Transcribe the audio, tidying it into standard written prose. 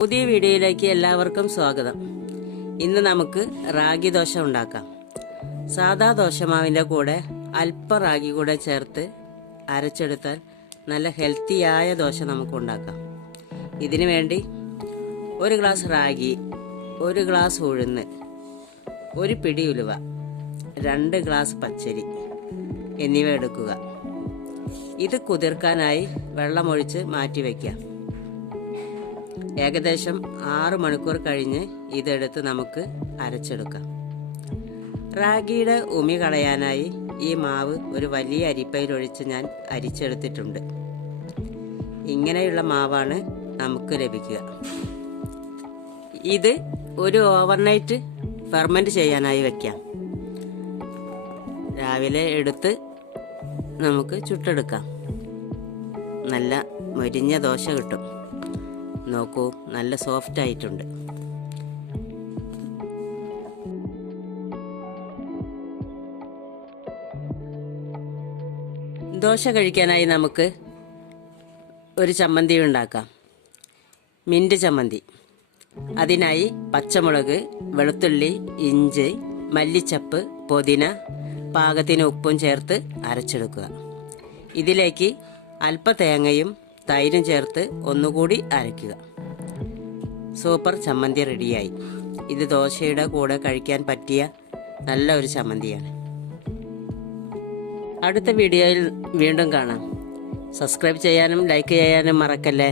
പുതിയ വീഡിയോയിലേക്ക് എല്ലാവർക്കും സ്വാഗതം. ഇന്ന് നമുക്ക് റാഗി ദോശ ഉണ്ടാക്കാം. സാദാ ദോശമാവിൻ്റെ കൂടെ അല്പം റാഗി കൂടെ ചേർത്ത് അരച്ചെടുത്താൽ നല്ല ഹെൽത്തിയായ ദോശ നമുക്ക് ഉണ്ടാക്കാം. ഇതിനു വേണ്ടി 1 ഗ്ലാസ് റാഗി, 1 ഗ്ലാസ് ഉഴുന്ന്, 1 പിടി ഉലുവ, 2 ഗ്ലാസ് പച്ചരി എന്നിവ എടുക്കുക. ഇത് കുതിർക്കാനായി വെള്ളമൊഴിച്ച് മാറ്റി വയ്ക്കാം. ഏകദേശം 6 മണിക്കൂർ കഴിഞ്ഞ് ഇതെടുത്ത് നമുക്ക് അരച്ചെടുക്കാം. റാഗിയുടെ ഉമി കളയാനായി ഈ മാവ് ഒരു വലിയ അരിപ്പയിലൊഴിച്ച് ഞാൻ അരിച്ചെടുത്തിട്ടുണ്ട്. ഇങ്ങനെയുള്ള മാവാണ് നമുക്ക് ലഭിക്കുക. ഇത് ഒരു ഓവർനൈറ്റ് ഫെർമെൻറ്റ് ചെയ്യാനായി വയ്ക്കാം. രാവിലെ എടുത്ത് നമുക്ക് ചുട്ടെടുക്കാം. നല്ല മൊരിഞ്ഞ ദോശ കിട്ടും. നോക്കൂ, നല്ല സോഫ്റ്റ് ആയിട്ടുണ്ട്. ദോശ കഴിക്കാനായി നമുക്ക് ഒരു ചമ്മന്തി ഉണ്ടാക്കാം. മിന്റ് ചമ്മന്തി. അതിനായി പച്ചമുളക്, വെളുത്തുള്ളി, ഇഞ്ചി, മല്ലിച്ചപ്പ്, പുതിന, പാകത്തിന് ഉപ്പും ചേർത്ത് അരച്ചെടുക്കുക. ഇതിലേക്ക് അല്പ തേങ്ങയും തൈരും ചേർത്ത് ഒന്നുകൂടി അരയ്ക്കുക. സൂപ്പർ ചമ്മന്തി റെഡിയായി. ഇത് ദോശയുടെ കൂടെ കഴിക്കാൻ പറ്റിയ നല്ല ഒരു ചമ്മന്തിയാണ്. അടുത്ത വീഡിയോയിൽ വീണ്ടും കാണാം. സബ്സ്ക്രൈബ് ചെയ്യാനും ലൈക്ക് ചെയ്യാനും മറക്കല്ലേ.